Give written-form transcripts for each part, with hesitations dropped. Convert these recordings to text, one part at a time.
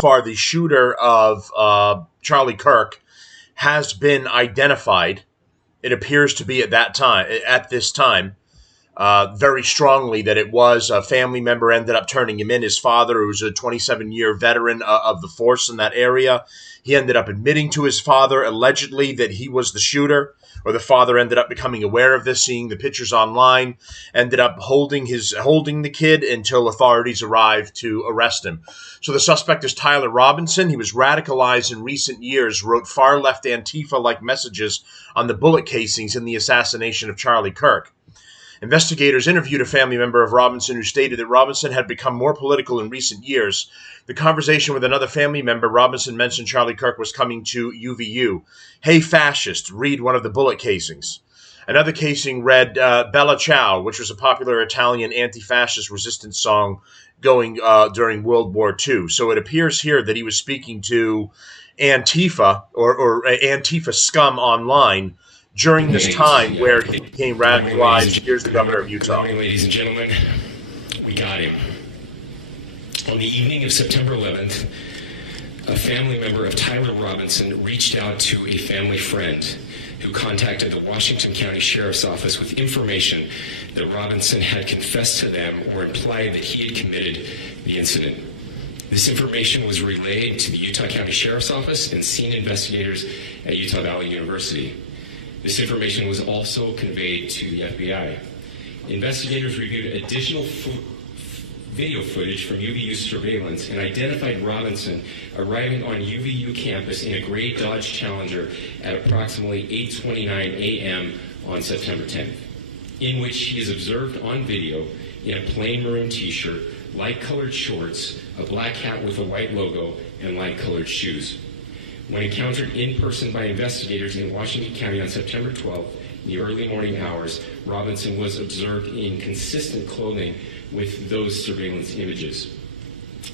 far, the shooter of Charlie Kirk has been identified. It appears to be at this time, very strongly that it was a family member ended up turning him in. His father, who was a 27-year veteran of the force in that area, he ended up admitting to his father allegedly that he was the shooter, or the father ended up becoming aware of this, seeing the pictures online, ended up holding the kid until authorities arrived to arrest him. So the suspect is Tyler Robinson. He was radicalized in recent years, wrote far-left Antifa-like messages on the bullet casings in the assassination of Charlie Kirk. Investigators interviewed a family member of Robinson who stated that Robinson had become more political in recent years. The conversation with another family member, Robinson mentioned Charlie Kirk was coming to UVU. "Hey, fascist, read one of the bullet casings." Another casing read Bella Ciao, which was a popular Italian anti-fascist resistance song going during World War II. So it appears here that he was speaking to Antifa or Antifa scum online during this time where he became radicalized. Here's the governor of Utah. Good morning, ladies and gentlemen. We got him. On the evening of September 11th, a family member of Tyler Robinson reached out to a family friend who contacted the Washington County Sheriff's Office with information that Robinson had confessed to them or implied that he had committed the incident. This information was relayed to the Utah County Sheriff's Office and scene investigators at Utah Valley University. This information was also conveyed to the FBI. Investigators reviewed additional video footage from UVU surveillance and identified Robinson arriving on UVU campus in a gray Dodge Challenger at approximately 8:29 a.m. on September 10th, in which he is observed on video in a plain maroon t-shirt, light-colored shorts, a black hat with a white logo, and light-colored shoes. When encountered in person by investigators in Washington County on September 12th, in the early morning hours, Robinson was observed in consistent clothing with those surveillance images.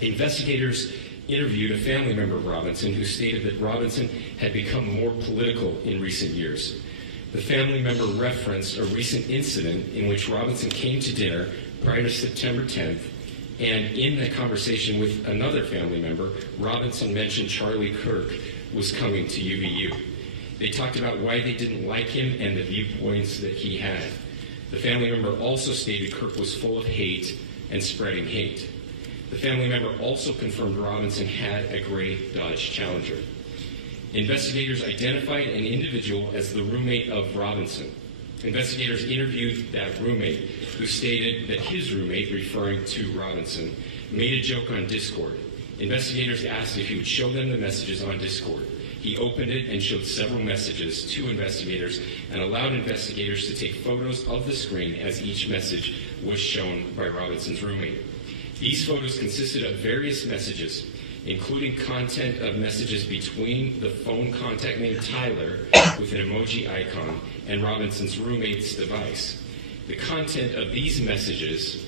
Investigators interviewed a family member of Robinson who stated that Robinson had become more political in recent years. The family member referenced a recent incident in which Robinson came to dinner prior to September 10th, and in that conversation with another family member, Robinson mentioned Charlie Kirk was coming to UVU. They talked about why they didn't like him and the viewpoints that he had. The family member also stated Kirk was full of hate and spreading hate. The family member also confirmed Robinson had a gray Dodge Challenger. Investigators identified an individual as the roommate of Robinson. Investigators interviewed that roommate, who stated that his roommate, referring to Robinson, made a joke on Discord. Investigators asked if he would show them the messages on Discord. He opened it and showed several messages to investigators and allowed investigators to take photos of the screen as each message was shown by Robinson's roommate. These photos consisted of various messages, including content of messages between the phone contact named Tyler with an emoji icon and Robinson's roommate's device. The content of these messages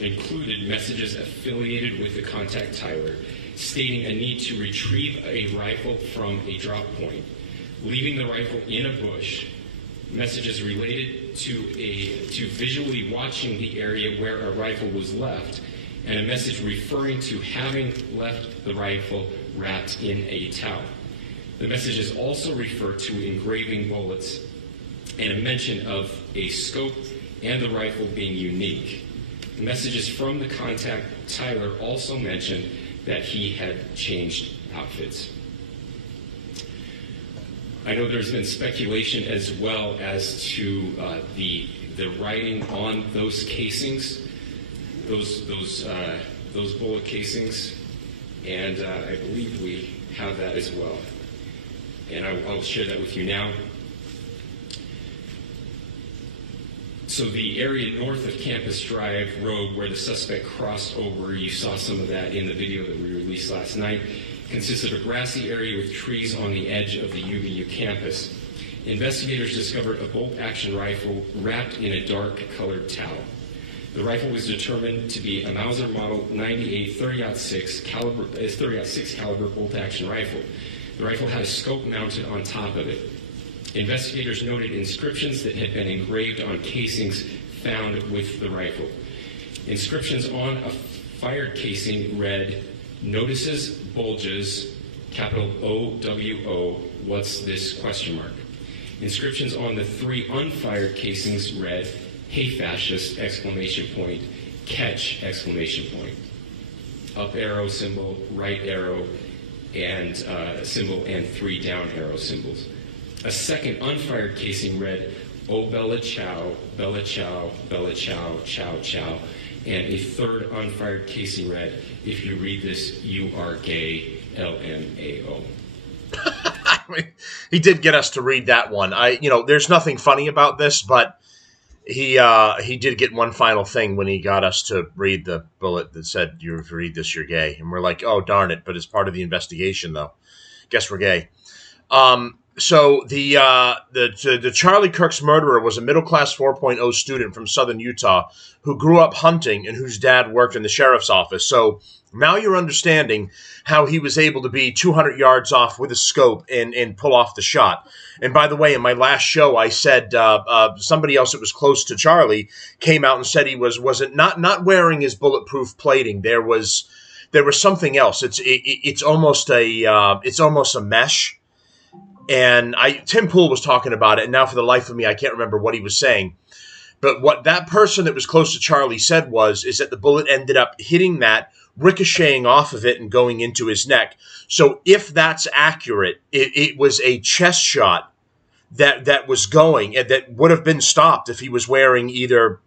included messages affiliated with the contact Tyler, stating a need to retrieve a rifle from a drop point, leaving the rifle in a bush, messages related to visually watching the area where a rifle was left, and a message referring to having left the rifle wrapped in a towel. The messages also refer to engraving bullets and a mention of a scope and the rifle being unique. The messages from the contact Tyler also mentioned that he had changed outfits. I know there's been speculation as well as to the writing on those casings, those bullet casings, and I believe we have that as well. And I'll share that with you now. So the area north of Campus Drive Road where the suspect crossed over, you saw some of that in the video that we released last night, consists of a grassy area with trees on the edge of the UVU campus. Investigators discovered a bolt-action rifle wrapped in a dark-colored towel. The rifle was determined to be a Mauser Model 98 30-06 caliber bolt-action rifle. The rifle had a scope mounted on top of it. Investigators noted inscriptions that had been engraved on casings found with the rifle. Inscriptions on a fired casing read, Notices, bulges, capital OWO, what's this, question mark. Inscriptions on the 3 unfired casings read, "Hey fascist!" exclamation point, "Catch!" exclamation point. Up arrow symbol, right arrow, and symbol, and 3 down arrow symbols. A second unfired casing read, "Oh Bella Chow, Bella Chow, Bella Chow, Chow Chow," and a third unfired casing read, "If you read this, you are gay, LMAO." He did get us to read that one. There's nothing funny about this, but he did get one final thing when he got us to read the bullet that said, "You read this, you're gay," and we're like, "Oh darn it!" But it's part of the investigation, though. Guess we're gay. So the Charlie Kirks murderer was a middle-class 4.0 student from southern Utah who grew up hunting and whose dad worked in the sheriff's office. So now you're understanding how he was able to be 200 yards off with a scope and pull off the shot. And by the way, in my last show, I said somebody else that was close to Charlie came out and said he wasn't not wearing his bulletproof plating. There was something else. It's almost a mesh. And Tim Pool was talking about it, and now for the life of me, I can't remember what he was saying. But what that person that was close to Charlie said is that the bullet ended up hitting that, ricocheting off of it and going into his neck. So if that's accurate, it was a chest shot that was going, and that would have been stopped if he was wearing either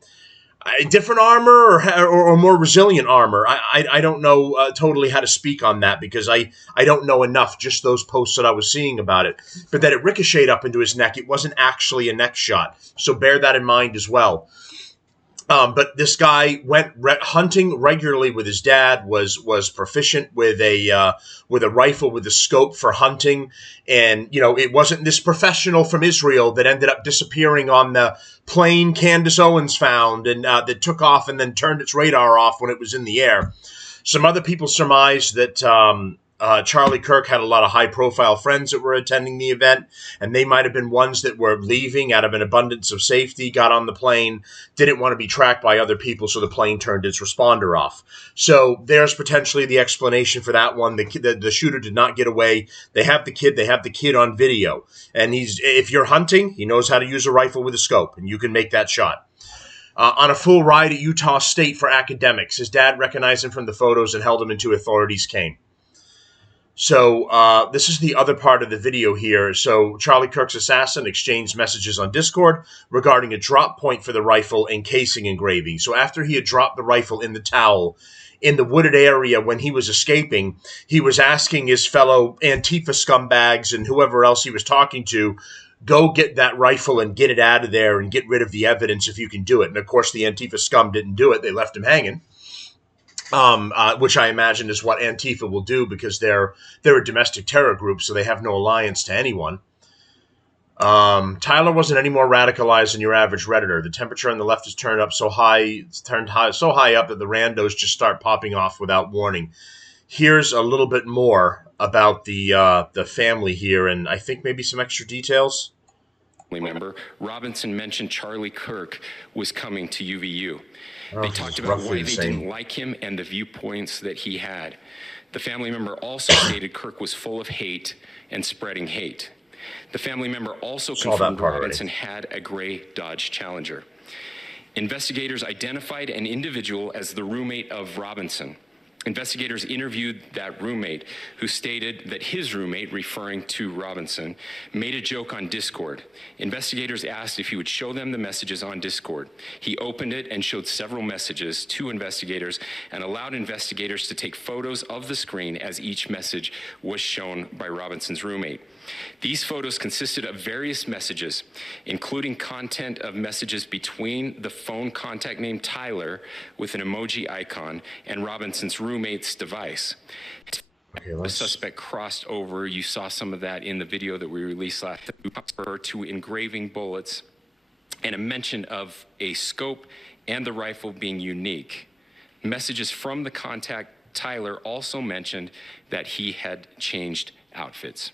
different armor or more resilient armor. I don't know totally how to speak on that because I don't know enough, just those posts that I was seeing about it. But that it ricocheted up into his neck. It wasn't actually a neck shot. So bear that in mind as well. But this guy went hunting regularly with his dad, was proficient with a rifle with a scope for hunting. And, it wasn't this professional from Israel that ended up disappearing on the plane Candace Owens found and that took off and then turned its radar off when it was in the air. Some other people surmised that Charlie Kirk had a lot of high-profile friends that were attending the event, and they might have been ones that were leaving out of an abundance of safety, got on the plane, didn't want to be tracked by other people, so the plane turned its responder off. So there's potentially the explanation for that one. The shooter did not get away. They have the kid on video, and if you're hunting, he knows how to use a rifle with a scope, and you can make that shot. On a full ride at Utah State for academics, his dad recognized him from the photos and held him until authorities came. So this is the other part of the video here. So Charlie Kirk's assassin exchanged messages on Discord regarding a drop point for the rifle and casing engraving. So after he had dropped the rifle in the towel in the wooded area when he was escaping, he was asking his fellow Antifa scumbags and whoever else he was talking to, go get that rifle and get it out of there and get rid of the evidence if you can do it. And of course the Antifa scum didn't do it. They left him hanging. Which I imagine is what Antifa will do because they're a domestic terror group, so they have no alliance to anyone. Tyler wasn't any more radicalized than your average Redditor. The temperature on the left is turned so high up that the randos just start popping off without warning. Here's a little bit more about the family here, and I think maybe some extra details. Member Robinson mentioned Charlie Kirk was coming to UVU. They talked about why they didn't like him and the viewpoints that he had. The family member also stated Kirk was full of hate and spreading hate. The family member also confirmed Robinson had a gray Dodge Challenger. Investigators identified an individual as the roommate of Robinson. Investigators interviewed that roommate, who stated that his roommate, referring to Robinson, made a joke on Discord. Investigators asked if he would show them the messages on Discord. He opened it and showed several messages to investigators and allowed investigators to take photos of the screen as each message was shown by Robinson's roommate. These photos consisted of various messages, including content of messages between the phone contact named Tyler with an emoji icon and Robinson's roommate's device. The suspect crossed over. You saw some of that in the video that we released last week, to engraving bullets and a mention of a scope and the rifle being unique. Messages from the contact Tyler also mentioned that he had changed outfits.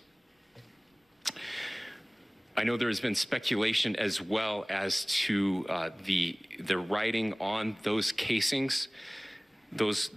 I know there has been speculation as well as to the writing on those casings, those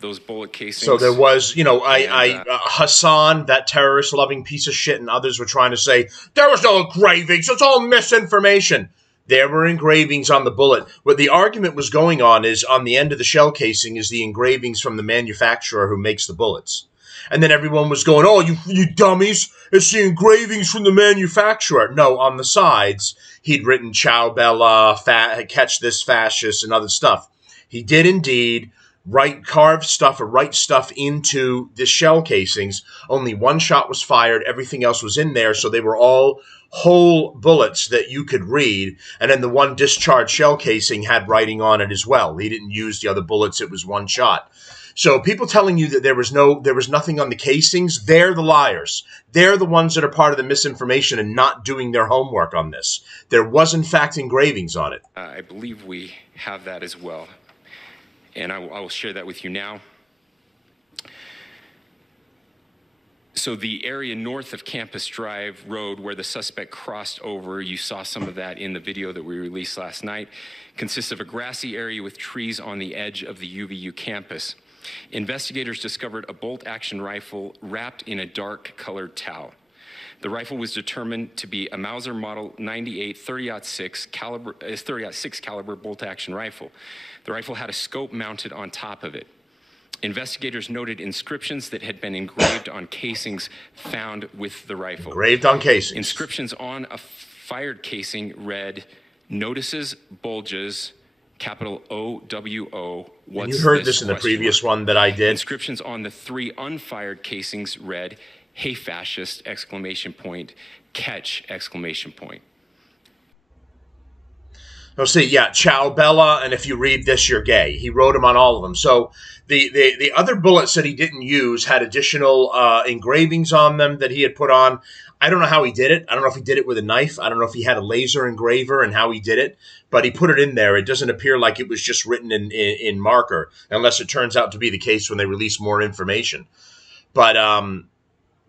those bullet casings. So there was, And, Hassan, that terrorist-loving piece of shit, and others were trying to say, there was no engravings, it's all misinformation. There were engravings on the bullet. What the argument was going on is, on the end of the shell casing is the engravings from the manufacturer who makes the bullets. And then everyone was going, oh, you dummies, it's the engravings from the manufacturer. No, on the sides, he'd written Ciao Bella, catch this fascist, and other stuff. He did indeed write stuff into the shell casings. Only one shot was fired. Everything else was in there. So they were all whole bullets that you could read. And then the one discharged shell casing had writing on it as well. He didn't use the other bullets. It was one shot. So people telling you that there was nothing on the casings, they're the liars. They're the ones that are part of the misinformation and not doing their homework on this. There was, in fact, engravings on it. I believe we have that as well. And I will share that with you now. So the area north of Campus Drive Road where the suspect crossed over, you saw some of that in the video that we released last night, consists of a grassy area with trees on the edge of the UVU campus. Investigators discovered a bolt-action rifle wrapped in a dark-colored towel. The rifle was determined to be a Mauser Model 98 30-06 caliber bolt-action rifle. The rifle had a scope mounted on top of it. Investigators noted inscriptions that had been engraved on casings found with the rifle. Engraved on casings. Inscriptions on a fired casing read, "Notices bulges, capital OWO. And you heard this in the previous one that I did. Inscriptions on the 3 unfired casings read, "Hey fascist!" ! Catch! ! Oh, see, yeah, Ciao Bella, and if you read this, you're gay. He wrote them on all of them. So the other bullets that he didn't use had additional engravings on them that he had put on. I don't know how he did it. I don't know if he did it with a knife. I don't know if he had a laser engraver and how he did it, but he put it in there. It doesn't appear like it was just written in marker, unless it turns out to be the case when they release more information. But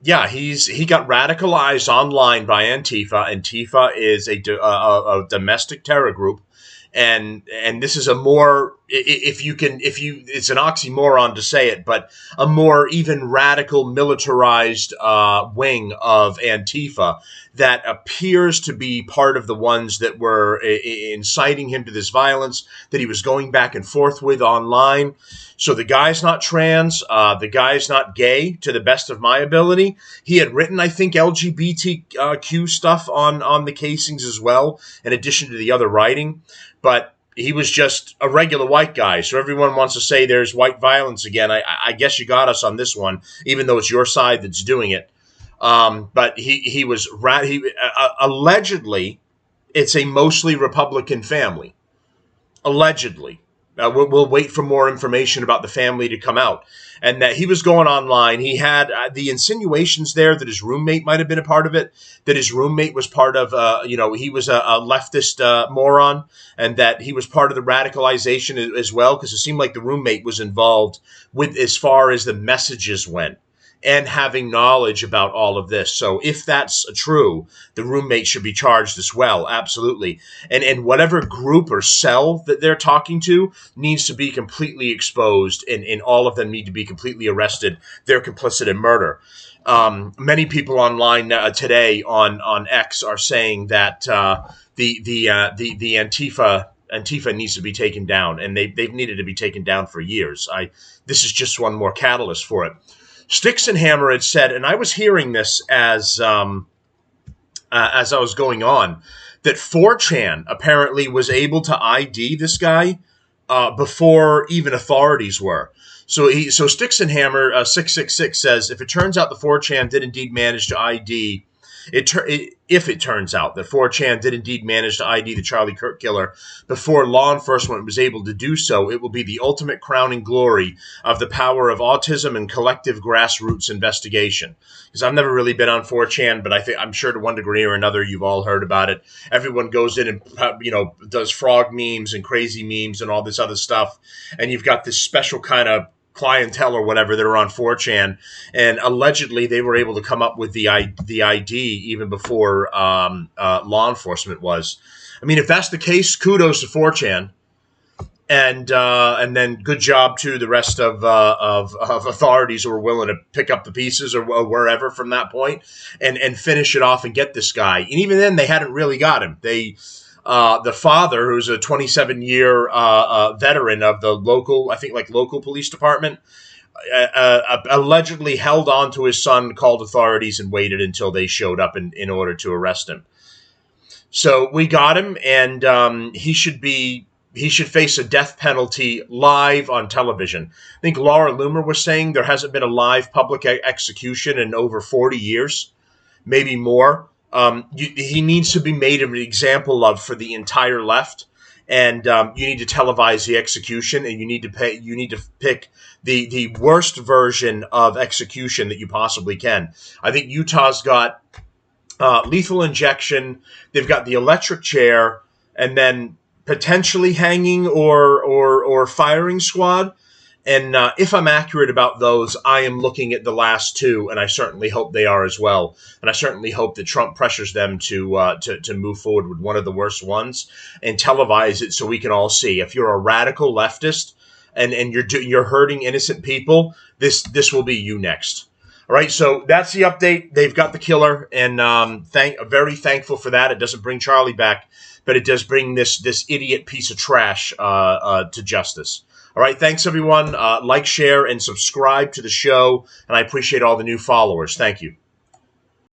yeah, he got radicalized online by Antifa. Antifa is a domestic terror group, and this is a more, it's an oxymoron to say it, but a more even radical militarized wing of Antifa that appears to be part of the ones that were inciting him to this violence that he was going back and forth with online. So the guy's not trans, the guy's not gay, to the best of my ability. He had written, I think, LGBTQ stuff on the casings as well, in addition to the other writing. But he was just a regular white guy. So everyone wants to say there's white violence again. I guess you got us on this one, even though it's your side that's doing it. But he was allegedly, it's a mostly Republican family. Allegedly. We'll wait for more information about the family to come out. And that he was going online. He had the insinuations there that his roommate might have been a part of it, that his roommate was part of, he was a leftist moron, and that he was part of the radicalization as well, because it seemed like the roommate was involved with as far as the messages went and having knowledge about all of this. So if that's true, the roommate should be charged as well, absolutely. And whatever group or cell that they're talking to needs to be completely exposed, and all of them need to be completely arrested. They're complicit in murder. Many people online today on X are saying that the Antifa needs to be taken down, and they've needed to be taken down for years. This is just one more catalyst for it. Sticks and Hammer had said, and I was hearing this as I was going on, that 4chan apparently was able to ID this guy before even authorities were. So Sticks and Hammer 666 says, if it turns out the 4chan did indeed manage to ID, if it turns out that 4chan did indeed manage to ID the Kirks Killer before law enforcement was able to do so, it will be the ultimate crowning glory of the power of autism and collective grassroots investigation. Because I've never really been on 4chan, but I'm sure to one degree or another you've all heard about it. Everyone goes in and does frog memes and crazy memes and all this other stuff, and you've got this special kind of clientele or whatever that are on 4chan, and allegedly they were able to come up with the ID even before law enforcement was. I mean, if that's the case, kudos to 4chan. and then good job to the rest of authorities who were willing to pick up the pieces or wherever from that point and finish it off and get this guy. And even then, they hadn't really got him. The father, who's a 27-year veteran of the local police department, allegedly held on to his son, called authorities, and waited until they showed up in order to arrest him. So we got him, and he should face a death penalty live on television. I think Laura Loomer was saying there hasn't been a live public execution in over 40 years, maybe more. He needs to be made an example of for the entire left, and you need to televise the execution, and you need to pick the worst version of execution that you possibly can. I think Utah's got lethal injection. They've got the electric chair, and then potentially hanging or firing squad. And if I'm accurate about those, I am looking at the last two, and I certainly hope they are as well. And I certainly hope that Trump pressures them to move forward with one of the worst ones and televise it so we can all see. If you're a radical leftist and you're hurting innocent people, this will be you next. All right, so that's the update. They've got the killer, and very thankful for that. It doesn't bring Charlie back, but it does bring this idiot piece of trash to justice. All right, thanks, everyone. Like, share, and subscribe to the show, and I appreciate all the new followers. Thank you.